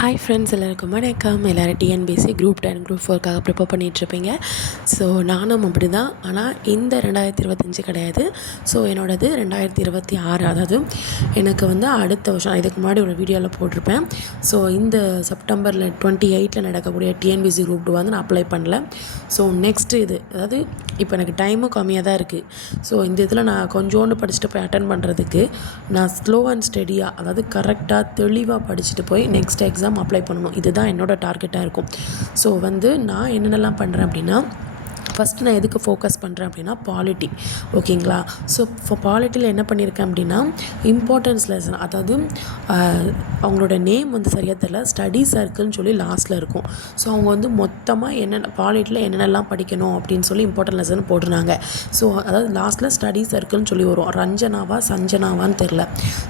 Hi friends எல்லாருக்கும் வணக்கம். எல்லோரும் டிஎன்பிசி குரூப் டென் குரூப் ஃபோர்க்காக ப்ரிப்பேர் பண்ணிகிட்ருப்பீங்க ஸோ நானும் அப்படி தான் ஆனால் இந்த ரெண்டாயிரத்தி இருபத்தஞ்சி கிடையாது. ஸோ என்னோடது ரெண்டாயிரத்தி இருபத்தி ஆறு அதாவது எனக்கு வந்து அடுத்த வருஷம் இதுக்கு முன்னாடி ஒரு வீடியோவில் போட்டிருப்பேன். ஸோ இந்த செப்டம்பரில் டுவெண்ட்டி எயிட்டில் நடக்கக்கூடிய டிஎன்பிசி குரூப் டூ வந்து நான் அப்ளை பண்ணல. ஸோ நெக்ஸ்ட்டு இது அதாவது இப்போ எனக்கு டைமும் கம்மியாக தான் இருக்குது ஸோ இந்த இதில் நான் கொஞ்சோண்டு படிச்சுட்டு போய் அட்டன் பண்ணுறதுக்கு நான் ஸ்லோ அண்ட் ஸ்டெடியாக அதாவது கரெக்டாக தெளிவாக படிச்சுட்டு போய் நெக்ஸ்ட் எக்ஸாம் எக்ஸாம் அப்ளை பண்ணணும். இதுதான் என்னோடய டார்கெட்டாக இருக்கும். ஸோ வந்து நான் என்னென்னலாம் பண்ணுறேன் அப்படின்னா ஃபஸ்ட்டு நான் எதுக்கு ஃபோக்கஸ் பண்ணுறேன் அப்படின்னா பாலிட்டி ஓகேங்களா ஸோ இப்போ பாலிட்டியில் என்ன பண்ணியிருக்கேன் அப்படின்னா இம்பார்ட்டன்ஸ் லெசன் அதாவது அவங்களோட நேம் வந்து சரியாக தெரில ஸ்டடி சர்க்கிள்னு சொல்லி லாஸ்ட்டில் இருக்கும். ஸோ அவங்க வந்து மொத்தமாக என்னென்ன பாலிட்டியில் என்னென்னலாம் படிக்கணும் அப்படின்னு சொல்லி இம்பார்ட்டன்ட் லெசன் போடுறாங்க ஸோ அதாவது லாஸ்ட்டில் ஸ்டடி சர்க்கிள்னு சொல்லி வரும். ரஞ்சனாவா சஞ்சனாவான்னு தெரில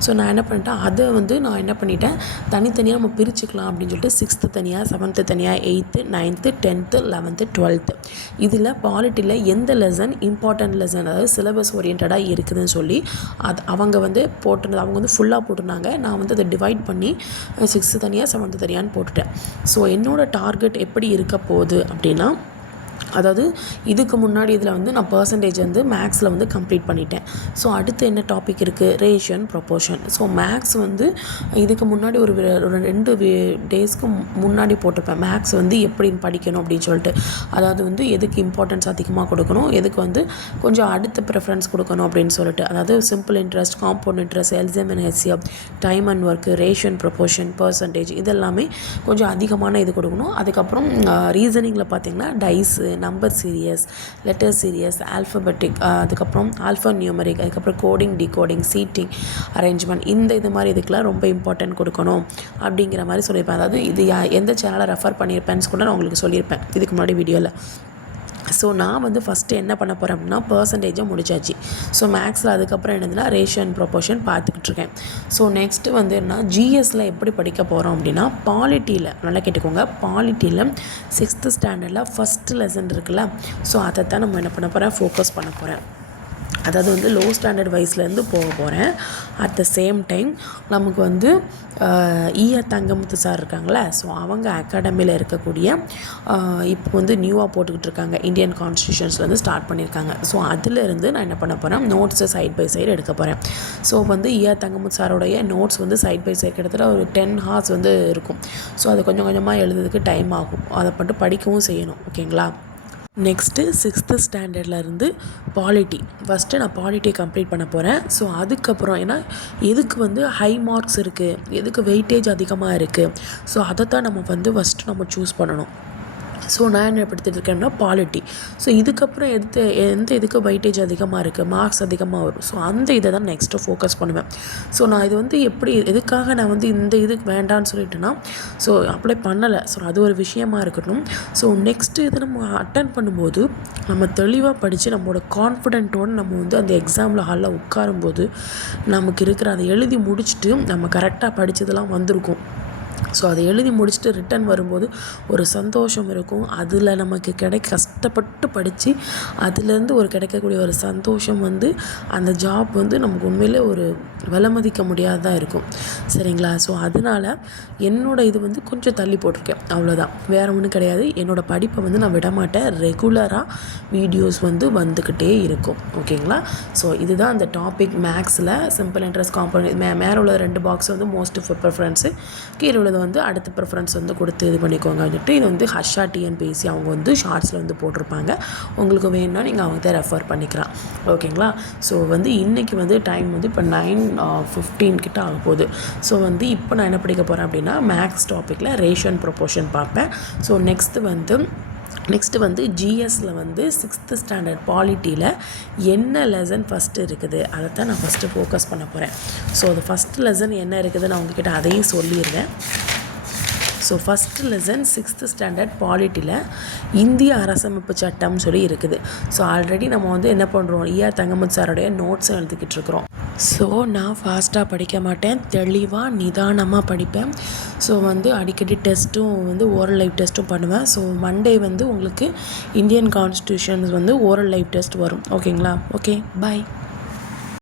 ஸோ நான் என்ன பண்ணிட்டேன் அதை வந்து நான் என்ன பண்ணிட்டேன் தனித்தனியாக நம்ம பிரிச்சுக்கலாம் அப்படின்னு சொல்லிட்டு சிக்ஸ்த்து தனியாக செவன்த்து தனியாக eighth ninth tenth eleventh twelfth இதில் பாலிட்டியில் எந்த லெசன் இம்பார்ட்டன்ட் லெசன் அதாவது சிலபஸ் ஓரியன்டாக இருக்குதுன்னு சொல்லி அது அவங்க வந்து போட்டு அவங்க வந்து ஃபுல்லாக போட்டிருந்தாங்க. நான் வந்து அதை டிவைட் பண்ணி சிக்ஸ்த்து தனியாக செவன்த்து தனியான்னு போட்டுட்டேன். ஸோ என்னோடய டார்கெட் எப்படி இருக்க போகுது அப்படின்னா அதாவது இதுக்கு முன்னாடி இதில் வந்து நான் பர்சன்டேஜ் வந்து மேக்ஸில் வந்து கம்ப்ளீட் பண்ணிட்டேன். ஸோ அடுத்து என்ன டாபிக் இருக்குது ரேஷியன் ப்ரொப்போர்ஷன் ஸோ மேக்ஸ் வந்து இதுக்கு முன்னாடி ஒரு ரெண்டு டேஸ்க்கு முன்னாடி போட்டிருப்பேன். மேக்ஸ் வந்து எப்படி படிக்கணும் அப்படின்னு சொல்லிட்டு. அதாவது வந்து எதுக்கு இம்பார்ட்டன்ஸ் அதிகமாக கொடுக்கணும்? எதுக்கு வந்து கொஞ்சம் அடுத்த ப்ரிஃபரன்ஸ் கொடுக்கணும் அப்படின்னு சொல்லிட்டு. அதாவது simple interest compound interest LCM and HCM time and work ரேஷியன் proportion percentage இதெல்லாமே கொஞ்சம் அதிகமான இது கொடுக்கணும். அதுக்கப்புறம் ரீசனிங்கில் பார்த்திங்கன்னா dice number series letter series alphabetic அதுக்கப்புறம் ஆல்ஃபா நியூமரிக் அதுக்கப்புறம் கோடிங் டிகோடிங் சீட்டிங் அரேஞ்ச்மெண்ட் இந்த இது மாதிரி இதுக்கெலாம் ரொம்ப இம்பார்ட்டன்ட் கொடுக்கணும் அப்படிங்கிற மாதிரி சொல்லியிருப்பேன். அதாவது இது எந்த சேனலை ரெஃபர் பண்ணியிருப்பேன்னு கூட நான் உங்களுக்கு சொல்லியிருப்பேன். இதுக்கு முன்னாடி வீடியோவில் ஸோ நான் வந்து ஃபஸ்ட்டு என்ன பண்ண போகிறேன் அப்படின்னா பர்சன்டேஜை முடிச்சாச்சு ஸோ மேக்ஸில் அதுக்கப்புறம் என்னதுன்னா ரேஷன் ப்ரொபோஷன் பார்த்துக்கிட்டு இருக்கேன் ஸோ நெக்ஸ்ட்டு வந்து என்ன ஜிஎஸில் எப்படி படிக்க போகிறோம் அப்படின்னா பாலிட்டியில் நல்லா கேட்டுக்கோங்க. பாலிட்டியில் சிக்ஸ்த்து ஸ்டாண்டர்டில் ஃபஸ்ட்டு லெசன் இருக்குல்ல. ஸோ அதை தான் நம்ம என்ன பண்ண போகிறேன் ஃபோக்கஸ் பண்ண போகிறேன் அதாவது வந்து லோ ஸ்டாண்டர்ட் வைஸ்லேருந்து போக போகிறேன் அட் த சேம் டைம் நமக்கு வந்து ஈய தங்கமுத்து சார் இருக்காங்களே ஸோ அவங்க அகாடமியில் இருக்கக்கூடிய இப்போ வந்து நியூவாக போட்டுக்கிட்டு இருக்காங்க. இந்தியன் கான்ஸ்டியூஷன்ஸ்லேருந்து ஸ்டார்ட் பண்ணியிருக்காங்க. ஸோ அதிலிருந்து நான் என்ன பண்ண போகிறேன் நோட்ஸை சைட் பை சைடு எடுக்க போகிறேன் ஸோ வந்து ஈயா தங்கமுத்து சாரோடைய நோட்ஸ் வந்து சைட் பை சைடு கிட்டத்தட்ட ஒரு டென் ஹார்ஸ் வந்து இருக்கும். ஸோ அதை கொஞ்சம் கொஞ்சமாக எழுதுறதுக்கு டைம் ஆகும். அதை மட்டும் படிக்கவும் செய்யணும். ஓகேங்களா நெக்ஸ்ட்டு சிக்ஸ்த்து ஸ்டாண்டர்ட்லேருந்து பாலிட்டி ஃபஸ்ட்டு நான் பாலிட்டியை கம்ப்ளீட் பண்ண போகிறேன் ஸோ அதுக்கப்புறம் ஏன்னா எதுக்கு வந்து ஹை மார்க்ஸ் இருக்குது எதுக்கு வெயிட்டேஜ் அதிகமாக இருக்குது ஸோ அதை தான் நம்ம வந்து ஃபஸ்ட்டு நம்ம சூஸ் பண்ணணும். ஸோ நான் என்ன எடுத்துகிட்டு இருக்கேன்னா பாலிட்டி ஸோ இதுக்கப்புறம் எடுத்து எந்த இதுக்கு வெயிட்டேஜ் அதிகமாக இருக்குது மார்க்ஸ் அதிகமாக வரும். ஸோ அந்த இதை தான் நெக்ஸ்ட்டு ஃபோக்கஸ் பண்ணுவேன். ஸோ நான் இது வந்து எப்படி எதுக்காக நான் வந்து இந்த இதுக்கு வேண்டான்னு சொல்லிட்டேன்னா ஸோ அப்ளை பண்ணலை. ஸோ அது ஒரு விஷயமா இருக்கட்டும். ஸோ நெக்ஸ்ட்டு இதை நம்ம அட்டன் பண்ணும்போது நம்ம தெளிவாக படித்து நம்மளோட கான்ஃபிடென்ட்டோடு நம்ம வந்து அந்த எக்ஸாமில் ஹாலில் உட்காரும்போது நமக்கு இருக்கிற அதை எழுதி முடிச்சுட்டு நம்ம கரெக்டாக படித்ததெல்லாம் வந்திருக்கும். ஸோ அதை எழுதி முடிச்சுட்டு ரிட்டன் வரும்போது ஒரு சந்தோஷம் இருக்கும். அதில் நமக்கு கிடை கஷ்டப்பட்டு படித்து அதுலேருந்து ஒரு கிடைக்கக்கூடிய ஒரு சந்தோஷம் வந்து அந்த ஜாப் வந்து நமக்கு உண்மையிலே ஒரு விலை மதிக்க முடியாததாக இருக்கும். சரிங்களா? ஸோ அதனால் என்னோடய இது வந்து கொஞ்சம் தள்ளி போட்டிருக்கேன். அவ்வளோதான் வேறு ஒன்றும் கிடையாது. என்னோடய படிப்பை வந்து நான் விடமாட்டேன். ரெகுலராக வீடியோஸ் வந்து வந்துக்கிட்டே இருக்கும். ஓகேங்களா? ஸோ இதுதான் அந்த டாபிக் மேக்ஸில் சிம்பிள் இன்ட்ரெஸ்ட் காம்பனி மே மேலே உள்ள ரெண்டு பாக்ஸ் வந்து மோஸ்ட் ஃபுட் ப்ரிஃபரன்ஸு கீழே உள்ளது வந்து வந்து அடுத்த ப்ரிஃபரன்ஸ் வந்து கொடுத்து இது பண்ணிக்கோங்க வந்துட்டு இது வந்து ஹஷா டிஎன்பிஎஸ்சி அவங்க வந்து ஷார்ட்ஸில் வந்து போட்டிருப்பாங்க. உங்களுக்கு வேணும்னா நீங்கள் அவங்க ரெஃபர் பண்ணிக்கலாம். ஓகேங்களா ஸோ வந்து இன்றைக்கி வந்து டைம் வந்து இப்போ நைன் ஃபிஃப்டீன் கிட்ட ஆக போகுது. ஸோ வந்து இப்போ நான் என்ன படிக்க போகிறேன் அப்படின்னா மேக்ஸ் டாப்பிக்கில் ரேஷன் ப்ரொப்போர்ஷன் பார்ப்பேன். ஸோ நெக்ஸ்ட்டு வந்து நெக்ஸ்ட்டு வந்து ஜிஎஸ்சில் வந்து சிக்ஸ்த்து ஸ்டாண்டர்ட் பாலிட்டியில் என்ன லெசன் ஃபஸ்ட்டு இருக்குது? அதை தான் நான் ஃபஸ்ட்டு ஃபோக்கஸ் பண்ண போகிறேன் ஸோ அது ஃபஸ்ட் லெசன் என்ன இருக்குது நான் உங்ககிட்ட அதையும் சொல்லிடுறேன். So first lesson sixth standard பாலிட்டியில் இந்திய அரசமைப்பு சட்டம்னு சொல்லி இருக்குது. ஸோ ஆல்ரெடி நம்ம வந்து என்ன பண்ணுறோம் ஈஆர் e சாரோடைய நோட்ஸும் எழுதிக்கிட்டு இருக்கிறோம். ஸோ நான் ஃபாஸ்ட்டாக படிக்க மாட்டேன். தெளிவாக நிதானமாக படிப்பேன். ஸோ வந்து அடிக்கடி டெஸ்ட்டும் வந்து ஓரல் லைஃப் டெஸ்ட்டும் பண்ணுவேன். ஸோ மண்டே வந்து உங்களுக்கு இந்தியன் கான்ஸ்டியூஷன்ஸ் வந்து ஓரல் லைஃப் டெஸ்ட் வரும். ஓகேங்களா ஓகே பாய்